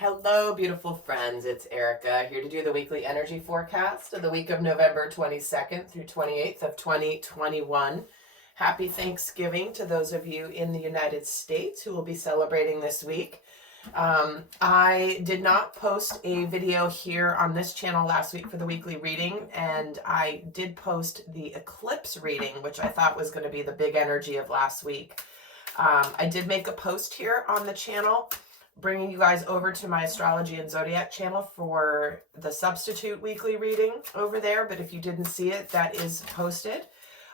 Hello, beautiful friends. It's Erica here to do the weekly energy forecast of the week of November 22nd through 28th of 2021. Happy Thanksgiving to those of you in the United States who will be celebrating this week. I did not post a video here on this channel last week for the weekly reading, and I did post the eclipse reading, which I thought was going to be the big energy of last week. I did make a post here on the channel bringing you guys over to my Astrology and Zodiac channel for the substitute weekly reading over there. But if you didn't see it, that is posted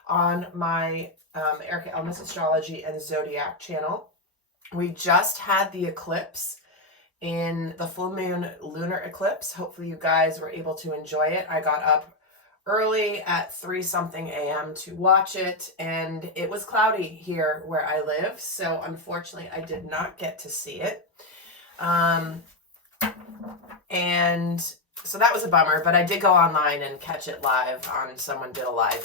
on my Erica Elmuts Astrology and Zodiac channel. We just had the eclipse in the full moon lunar eclipse. Hopefully you guys were able to enjoy it. I got up early at 3-something a.m. to watch it, and it was cloudy here where I live. So unfortunately, I did not get to see it. And so that was a bummer, but I did go online and catch it live on, someone did a live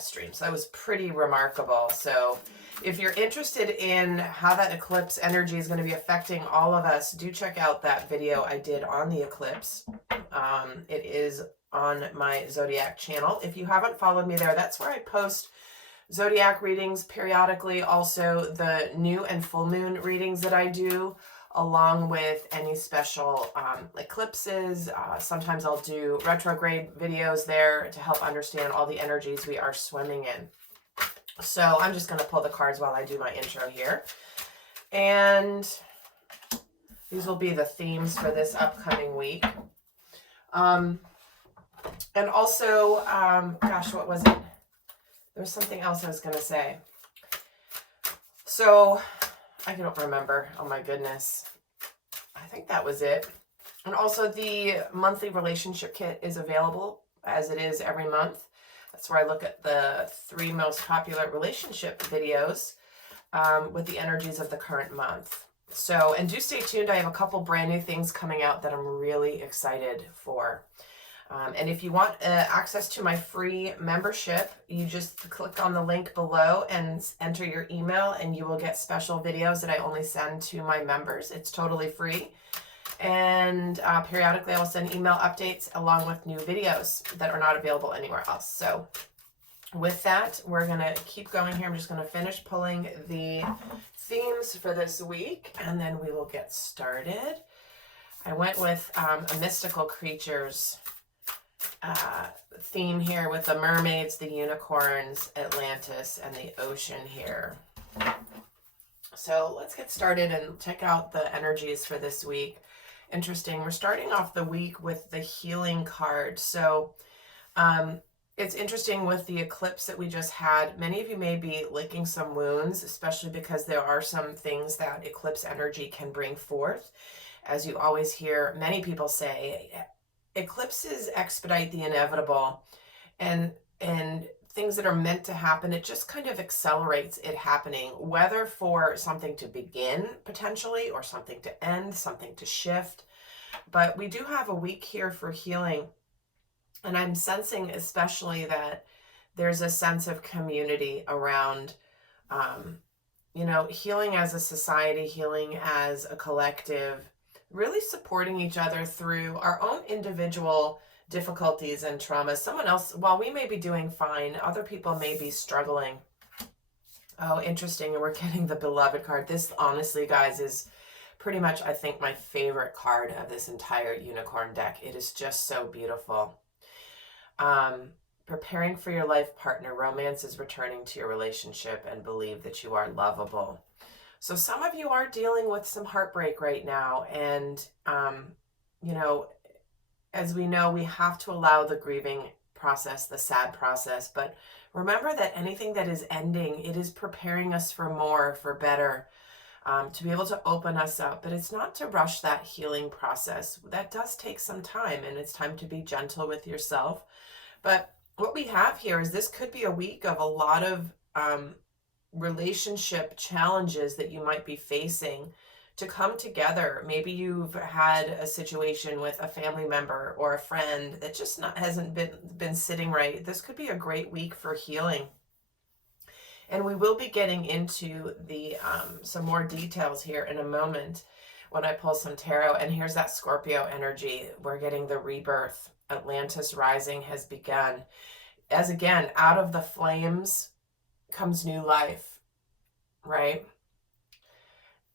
stream. So that was pretty remarkable. So if you're interested in how that eclipse energy is going to be affecting all of us, do check out that video I did on the eclipse. It is on my Zodiac channel. If you haven't followed me there, that's where I post Zodiac readings periodically. Also the new and full moon readings that I do, along with any special eclipses. Sometimes I'll do retrograde videos there to help understand all the energies we are swimming in. So I'm just going to pull the cards while I do my intro here. And these will be the themes for this upcoming week. And also, gosh, what was it? There was something else I was going to say. So I don't remember. Oh my goodness. I think that was it. And also the monthly relationship kit is available as it is every month. That's where I look at the 3 most popular relationship videos with the energies of the current month. So, and do stay tuned. I have a couple brand new things coming out that I'm really excited for. And if you want access to my free membership, you just click on the link below and enter your email, and you will get special videos that I only send to my members. It's totally free. And periodically I'll send email updates along with new videos that are not available anywhere else. So with that, we're going to keep going here. I'm just going to finish pulling the themes for this week, and then we will get started. I went with a mystical creatures theme here with the mermaids, the unicorns, Atlantis, and the ocean here. So let's get started and check out the energies for this week. Interesting. We're starting off the week with the healing card. So it's interesting with the eclipse that we just had. Many of you may be licking some wounds, especially because there are some things that eclipse energy can bring forth. As you always hear many people say, eclipses expedite the inevitable, and things that are meant to happen, it just kind of accelerates it happening, whether for something to begin potentially or something to end, something to shift. But we do have a week here for healing, and I'm sensing especially that there's a sense of community around healing as a society, healing as a collective, really supporting each other through our own individual difficulties and traumas. Someone else, while we may be doing fine, other people may be struggling. Oh, interesting. And we're getting the beloved card. This, honestly, guys, is pretty much, I think, my favorite card of this entire unicorn deck. It is just so beautiful. Preparing for your life partner. Romance is returning to your relationship, and believe that you are lovable. So some of you are dealing with some heartbreak right now. And, as we know, we have to allow the grieving process, the sad process. But remember that anything that is ending, it is preparing us for more, for better, to be able to open us up. But it's not to rush that healing process. That does take some time, and it's time to be gentle with yourself. But what we have here is this could be a week of a lot of relationship challenges that you might be facing to come together. Maybe you've had a situation with a family member or a friend that just hasn't been sitting right. This could be a great week for healing. And we will be getting into the some more details here in a moment. when I pull some tarot. And here's that Scorpio energy. We're getting the rebirth. Atlantis rising has begun. As again, out of the flames comes new life, right?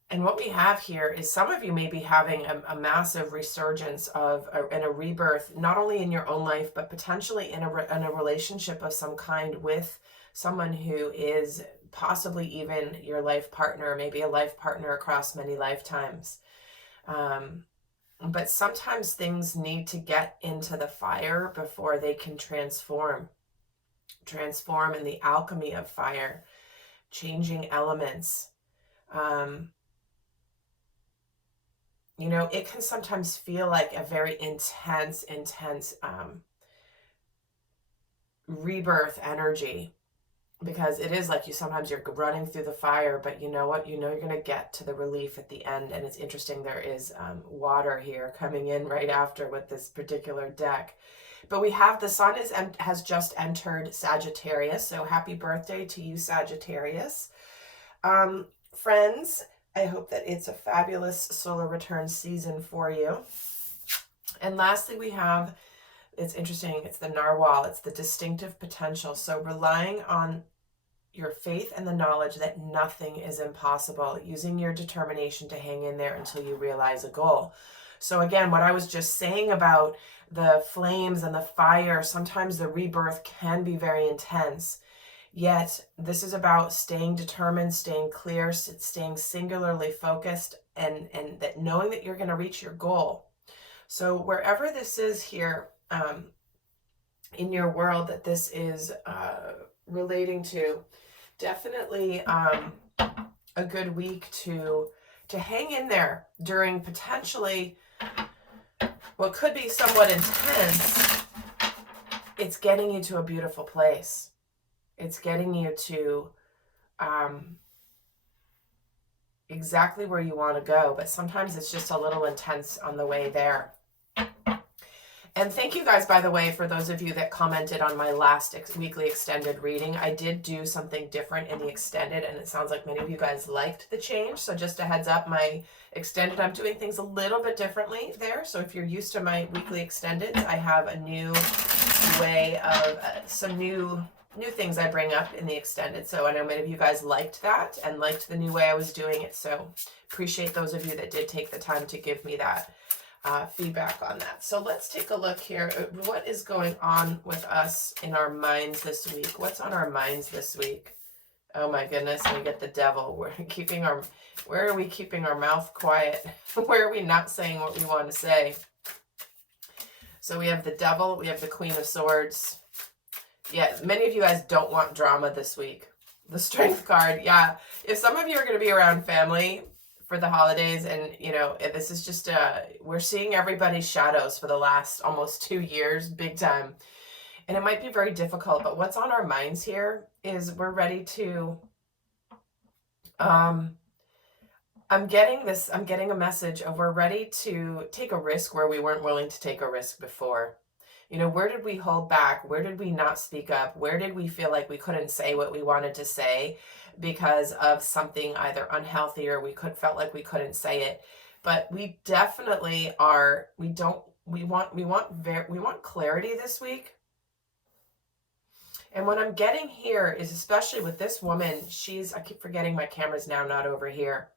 And what we have here is some of you may be having a massive resurgence and a rebirth, not only in your own life, but potentially in a relationship of some kind with someone who is possibly even your life partner, maybe a life partner across many lifetimes. But sometimes things need to get into the fire before they can transform in the alchemy of fire, changing elements. You know, it can sometimes feel like a very intense rebirth energy, because it is like sometimes you're running through the fire, but you know what? You know you're going to get to the relief at the end. And it's interesting, there is water here coming in right after with this particular deck. But we have the sun has just entered Sagittarius, so happy birthday to you, Sagittarius. Friends, I hope that it's a fabulous solar return season for you. And lastly, we have, it's interesting, it's the narwhal, it's the distinctive potential. So relying on your faith and the knowledge that nothing is impossible, using your determination to hang in there until you realize a goal. So again, what I was just saying about the flames and the fire, sometimes the rebirth can be very intense. Yet this is about staying determined, staying clear, staying singularly focused, and that knowing that you're going to reach your goal. So wherever this is here in your world that this is relating to, definitely a good week to hang in there during potentially what could be somewhat intense. It's getting you to a beautiful place. It's getting you to exactly where you want to go, but sometimes it's just a little intense on the way there. And thank you guys, by the way, for those of you that commented on my last weekly extended reading. I did do something different in the extended, and it sounds like many of you guys liked the change. So just a heads up, my extended, I'm doing things a little bit differently there. So if you're used to my weekly extendeds, I have a new way of some new things I bring up in the extended. So I know many of you guys liked that and liked the new way I was doing it. So appreciate those of you that did take the time to give me that feedback on that. So let's take a look here. What is going on with us in our minds this week? What's on our minds this week? Oh my goodness, we get the devil. Where are we keeping our mouth quiet? Where are we not saying what we want to say? So we have the devil, we have the Queen of Swords. Yeah, many of you guys don't want drama this week. The Strength card, yeah. If some of you are going to be around family for the holidays, and you know, this is just we're seeing everybody's shadows for the last almost 2 years, big time. And it might be very difficult, but what's on our minds here is we're ready to I'm getting a message of we're ready to take a risk where we weren't willing to take a risk before. You know, where did we hold back? Where did we not speak up? Where did we feel like we couldn't say what we wanted to say because of something either unhealthy or felt like we couldn't say it? But we definitely are, we want clarity this week. And what I'm getting here is, especially with this woman, I keep forgetting my camera's now not over here.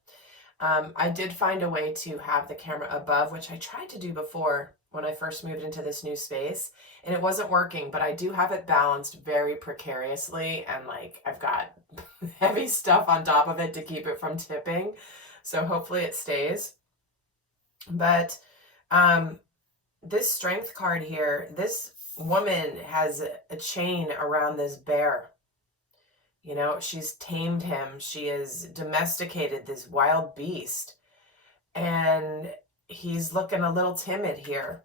I did find a way to have the camera above, which I tried to do before when I first moved into this new space, and it wasn't working, but I do have it balanced very precariously, and like I've got heavy stuff on top of it to keep it from tipping. So hopefully it stays. But this Strength card here, this woman has a chain around this bear. You know, she's tamed him. She has domesticated this wild beast. And he's looking a little timid here.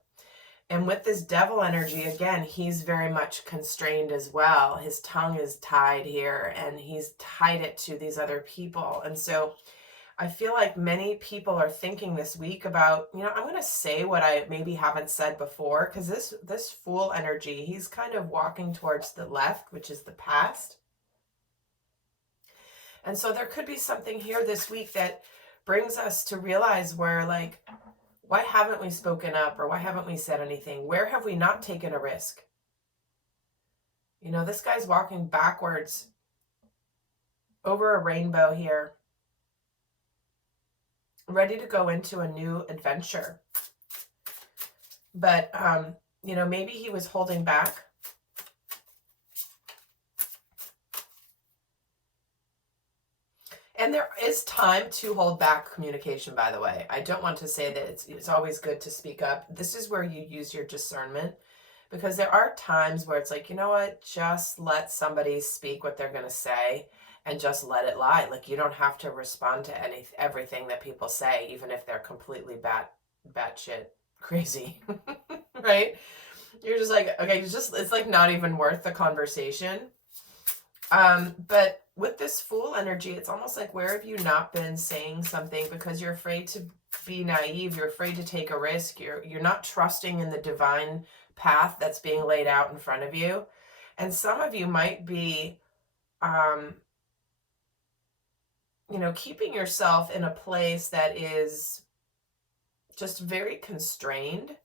And with this devil energy, again, he's very much constrained as well. His tongue is tied here, and he's tied it to these other people. And so I feel like many people are thinking this week about, you know, I'm going to say what I maybe haven't said before, because this Fool energy, he's kind of walking towards the left, which is the past. And so there could be something here this week that brings us to realize where, like, why haven't we spoken up, or why haven't we said anything? Where have we not taken a risk? You know, this guy's walking backwards over a rainbow here, ready to go into a new adventure. But, you know, maybe he was holding back. And there is time to hold back communication, by the way. I don't want to say that it's always good to speak up. This is where you use your discernment, because there are times where it's like, you know what, just let somebody speak what they're going to say and just let it lie. Like, you don't have to respond to everything that people say, even if they're completely batshit crazy, right? You're just like, okay, it's like not even worth the conversation. But with this Fool energy, it's almost like, where have you not been saying something because you're afraid to be naive, you're afraid to take a risk, you're not trusting in the divine path that's being laid out in front of you. And some of you might be, you know, keeping yourself in a place that is just very constrained.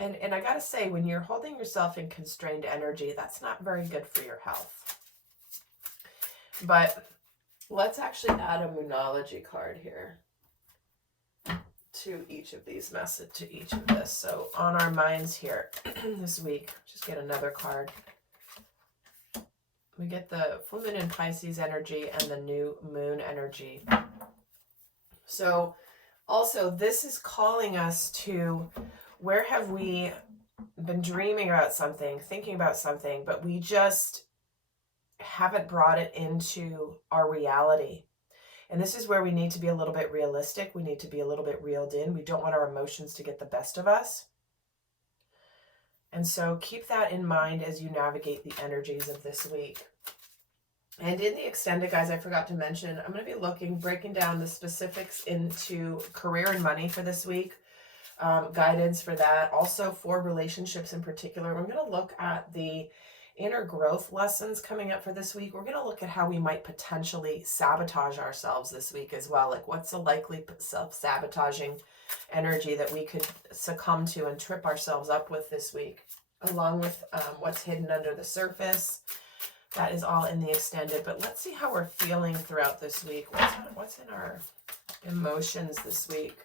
And I gotta say, when you're holding yourself in constrained energy, that's not very good for your health. But let's actually add a Monology card here to each of these to each of this. So on our minds here this week, just get another card. We get the full moon in Pisces energy and the new moon energy. So also, this is calling us to, where have we been dreaming about something, thinking about something, but we just haven't brought it into our reality. And this is where we need to be a little bit realistic. We need to be a little bit reeled in. We don't want our emotions to get the best of us. And so keep that in mind as you navigate the energies of this week. And in the extended, guys, I forgot to mention, I'm going to be breaking down the specifics into career and money for this week. Guidance for that. Also for relationships in particular. We're going to look at the inner growth lessons coming up for this week. We're going to look at how we might potentially sabotage ourselves this week as well. Like, what's the likely self-sabotaging energy that we could succumb to and trip ourselves up with this week, along with what's hidden under the surface. That is all in the extended, but let's see how we're feeling throughout this week. What's in our emotions this week?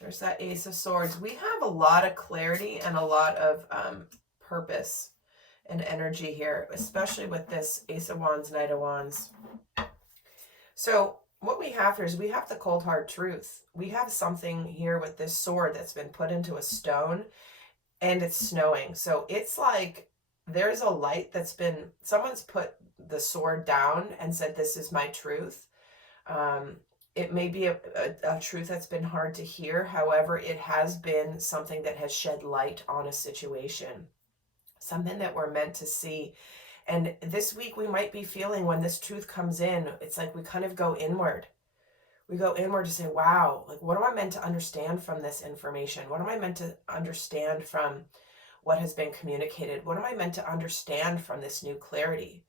There's that Ace of Swords. We have a lot of clarity and a lot of purpose and energy here, especially with this Ace of Wands, Knight of Wands. So what we have here is we have the cold hard truth. We have something here with this sword that's been put into a stone, and it's snowing. So it's like there's a light that's been, someone's put the sword down and said, this is my truth. It may be a truth that's been hard to hear. However, it has been something that has shed light on a situation, something that we're meant to see. And this week we might be feeling, when this truth comes in, it's like we kind of go inward. We go inward to say, wow, like, what am I meant to understand from this information? What am I meant to understand from what has been communicated? What am I meant to understand from this new clarity?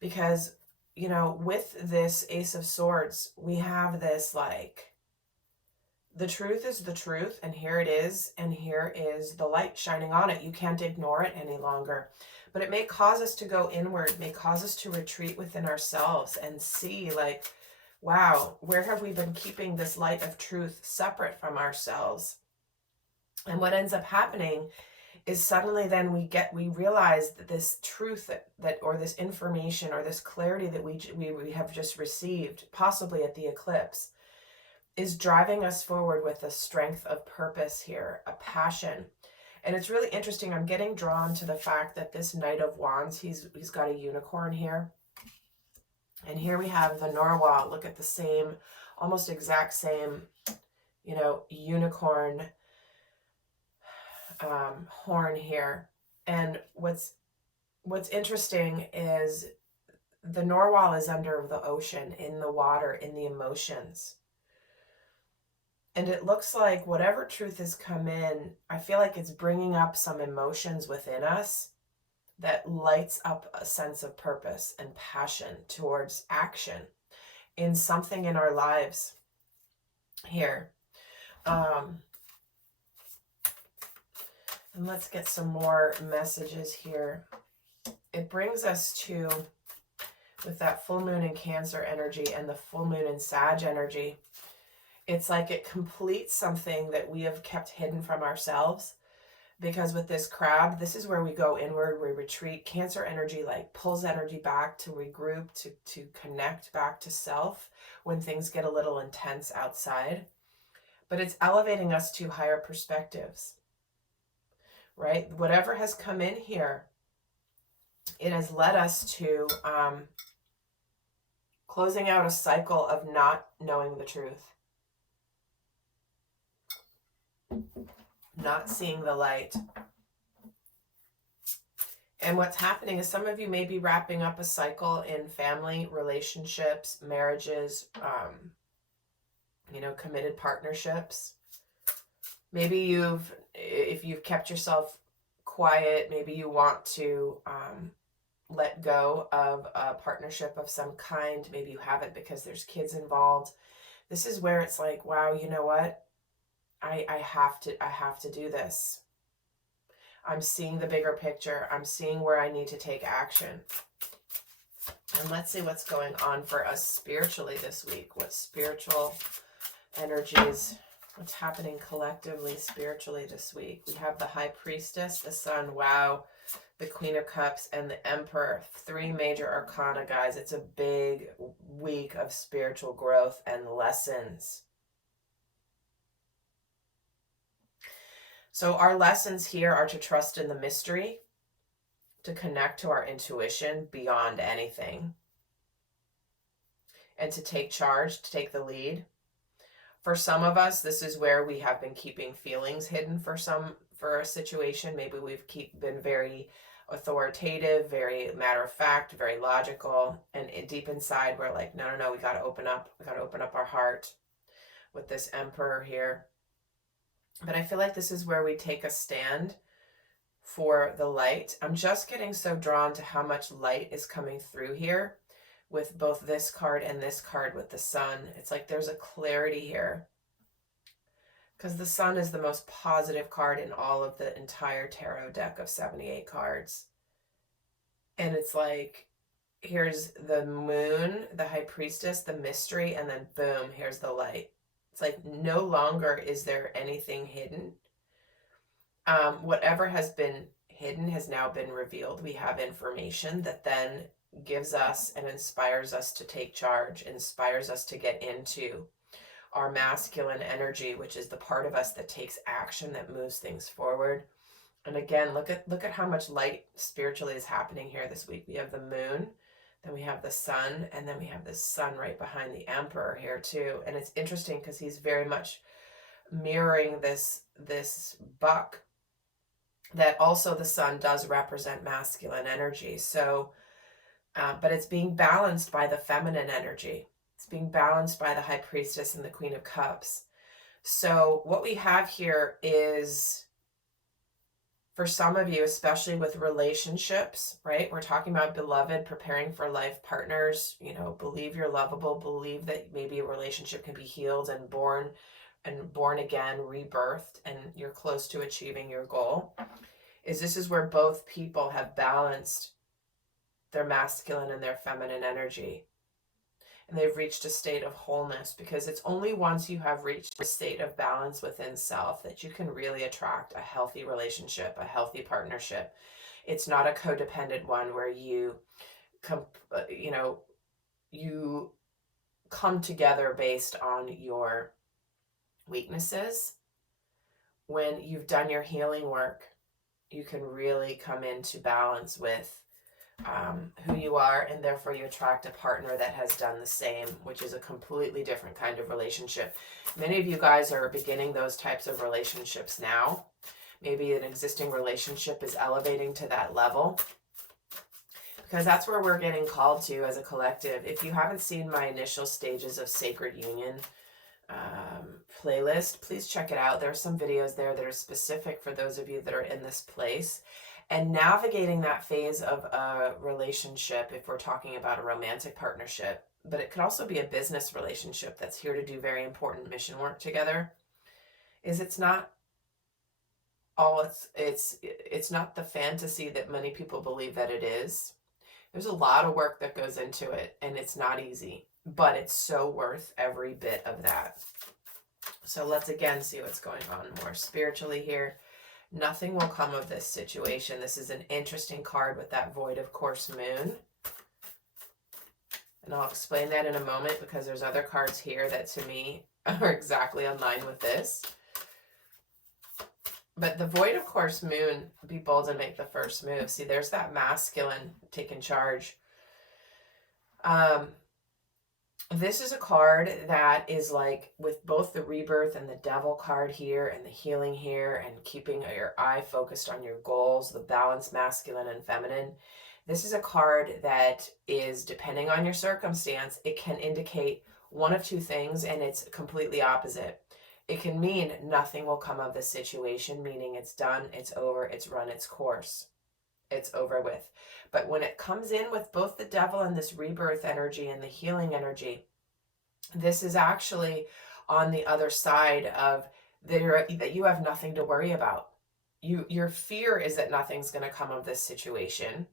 Because, you know, with this Ace of Swords, we have this, like, the truth is the truth, and here it is, and here is the light shining on it. You can't ignore it any longer. But it may cause us to go inward, may cause us to retreat within ourselves and see, like, wow, where have we been keeping this light of truth separate from ourselves? And what ends up happening is suddenly then we realize that this truth that or this information or this clarity that we have just received, possibly at the eclipse, is driving us forward with a strength of purpose here, a passion. And it's really interesting. I'm getting drawn to the fact that this Knight of Wands, he's got a unicorn here. And here we have the narwhal. Look at the same, almost exact same, you know, unicorn horn here. And what's interesting is the narwhal is under the ocean, in the water, in the emotions. And it looks like whatever truth has come in, I feel like it's bringing up some emotions within us. that lights up a sense of purpose and passion towards action in something in our lives here. And let's get some more messages here. It brings us to, with that full moon in Cancer energy and the full moon in Sag energy, it's like it completes something that we have kept hidden from ourselves. Because with this crab, this is where we go inward, we retreat. Cancer energy like pulls energy back to regroup, to connect back to self when things get a little intense outside. But it's elevating us to higher perspectives, right? Whatever has come in here, it has led us to closing out a cycle of not knowing the truth, not seeing the light. And what's happening is some of you may be wrapping up a cycle in family, relationships, marriages, committed partnerships. Maybe if you've kept yourself quiet, maybe you want to let go of a partnership of some kind. Maybe you haven't because there's kids involved. This is where it's like, wow, you know what? I have to do this. I'm seeing the bigger picture. I'm seeing where I need to take action. And let's see what's going on for us spiritually this week. What spiritual energies, what's happening collectively spiritually this week? We have the High Priestess, the Sun, wow, the Queen of Cups, and the Emperor. 3 major arcana, guys. It's a big week of spiritual growth and lessons. So our lessons here are to trust in the mystery, to connect to our intuition beyond anything, and to take charge, to take the lead. For some of us, this is where we have been keeping feelings hidden for a situation. Maybe we've been very authoritative, very matter of fact, very logical, and deep inside we're like, no, we got to open up. We got to open up our heart with this Emperor here. But I feel like this is where we take a stand for the light. I'm just getting so drawn to how much light is coming through here with both this card and this card with the Sun. It's like there's a clarity here, because the Sun is the most positive card in all of the entire tarot deck of 78 cards. And it's like, here's the Moon, the High Priestess, the mystery, and then boom, here's the light. It's like no longer is there anything hidden. Whatever has been hidden has now been revealed. We have information that then gives us and inspires us to take charge, inspires us to get into our masculine energy, which is the part of us that takes action, that moves things forward. And again, look at how much light spiritually is happening here this week. We have the Moon, then we have the Sun, and then we have the Sun right behind the Emperor here too. And it's interesting because he's very much mirroring this buck, that also the Sun does represent masculine energy. So, but it's being balanced by the feminine energy. It's being balanced by the High Priestess and the Queen of Cups. So what we have here is, for some of you, especially with relationships, right? We're talking about beloved, preparing for life partners, believe you're lovable, believe that maybe a relationship can be healed and born again, rebirthed, and you're close to achieving your goal. This is where both people have balanced their masculine and their feminine energy. And they've reached a state of wholeness, because it's only once you have reached a state of balance within self that you can really attract a healthy relationship, a healthy partnership. It's not a codependent one where you come together based on your weaknesses. When you've done your healing work, you can really come into balance with who you are, and therefore you attract a partner that has done the same, which is a completely different kind of relationship. Many of you guys are beginning those types of relationships now. Maybe an existing relationship is elevating to that level, because that's where we're getting called to as a collective. If you haven't seen my initial stages of Sacred Union playlist, please check it out. There are some videos there that are specific for those of you that are in this place. And navigating that phase of a relationship, if we're talking about a romantic partnership, but it could also be a business relationship that's here to do very important mission work together, is it's not all it's not the fantasy that many people believe that it is. There's a lot of work that goes into it, and it's not easy, but it's so worth every bit of that. So let's again see what's going on more spiritually here. Nothing will come of this situation. This is an interesting card with that void of course moon. And I'll explain that in a moment because there's other cards here that to me are exactly in line with this. But the void of course moon, be bold and make the first move. See, there's that masculine taking charge. This is a card that is like with both the rebirth and the devil card here and the healing here and keeping your eye focused on your goals, the balance masculine and feminine. This is a card that is, depending on your circumstance, it can indicate one of two things, and it's completely opposite. It can mean nothing will come of this situation, meaning it's done, it's over, it's run its course, it's over with. But when it comes in with both the devil and this rebirth energy and the healing energy, this is actually on the other side of that you have nothing to worry about. Your fear is that nothing's going to come of this situation,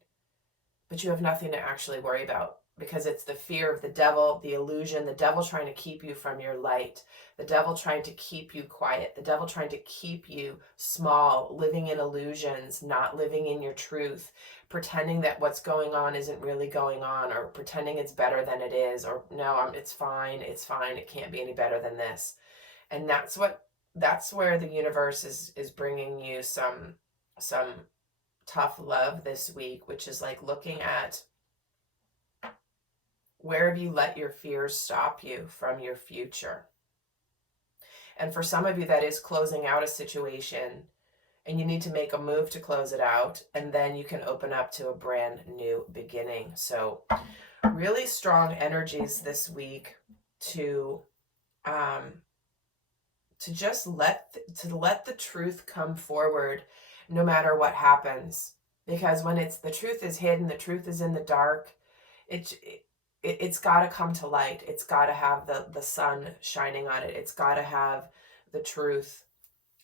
but you have nothing to actually worry about, because it's the fear of the devil, the illusion, the devil trying to keep you from your light, the devil trying to keep you quiet, the devil trying to keep you small, living in illusions, not living in your truth, pretending that what's going on isn't really going on, or pretending it's better than it is, or no, it's fine, it can't be any better than this. And that's where the universe is bringing you some tough love this week, which is like looking at where have you let your fears stop you from your future. And for some of you, that is closing out a situation, and you need to make a move to close it out, and then you can open up to a brand new beginning. So really strong energies this week to just let the truth come forward no matter what happens. Because when the truth is hidden, the truth is in the dark, it's got to come to light. It's got to have the sun shining on it. It's got to have the truth.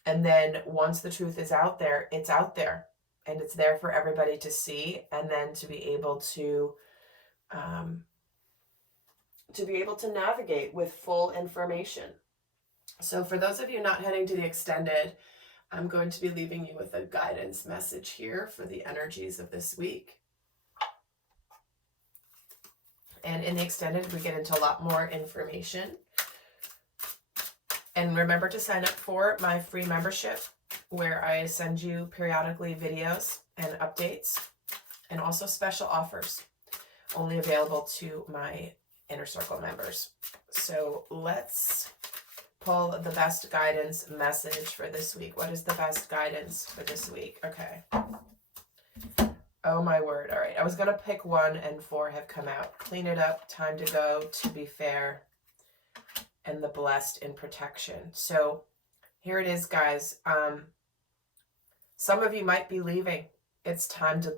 And then once the truth is out there, it's out there. And it's there for everybody to see, and then to be able to navigate with full information. So for those of you not heading to the extended, I'm going to be leaving you with a guidance message here for the energies of this week. And in the extended, we get into a lot more information. And remember to sign up for my free membership, where I send you periodically videos and updates, and also special offers, only available to my Inner Circle members. So let's pull the best guidance message for this week. What is the best guidance for this week? Okay. Oh my word. All right. I was going to pick 1 and 4 have come out. Clean it up. Time to go. To be fair. And the blessed in protection. So here it is, guys. Some of you might be leaving. It's time to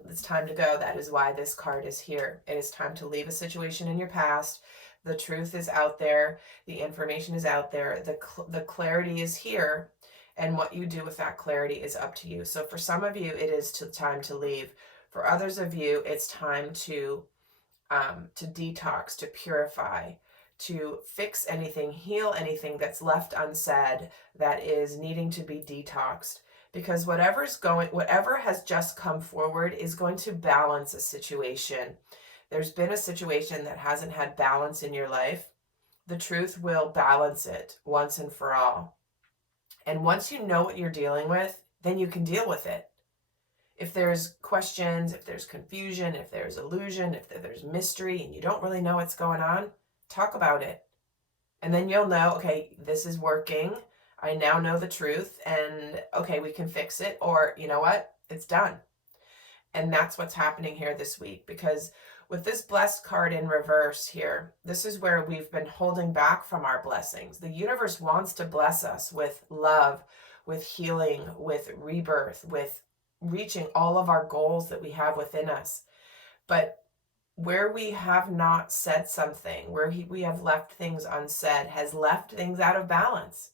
go. That is why this card is here. It is time to leave a situation in your past. The truth is out there. The information is out there. The clarity is here. And what you do with that clarity is up to you. So for some of you, it is time to leave. For others of you, it's time to detox, to purify, to fix anything, heal anything that's left unsaid, that is needing to be detoxed. Because whatever has just come forward is going to balance a situation. There's been a situation that hasn't had balance in your life. The truth will balance it once and for all. And once you know what you're dealing with, then you can deal with it. If there's questions, if there's confusion, if there's illusion, if there's mystery, and you don't really know what's going on, talk about it. And then you'll know, okay, this is working. I now know the truth, and okay, we can fix it. Or, you know what? It's done. And that's what's happening here this week, because with this blessed card in reverse here, this is where we've been holding back from our blessings. The universe wants to bless us with love, with healing, with rebirth, with reaching all of our goals that we have within us. But where we have not said something, where we have left things unsaid, has left things out of balance.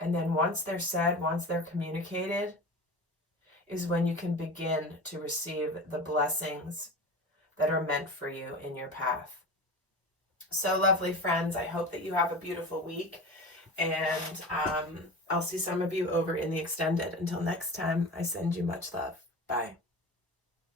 And then once they're said, once they're communicated, is when you can begin to receive the blessings that are meant for you in your path. So lovely, friends. I hope that you have a beautiful week. And I'll see some of you over in the extended. Until next time, I send you much love. Bye.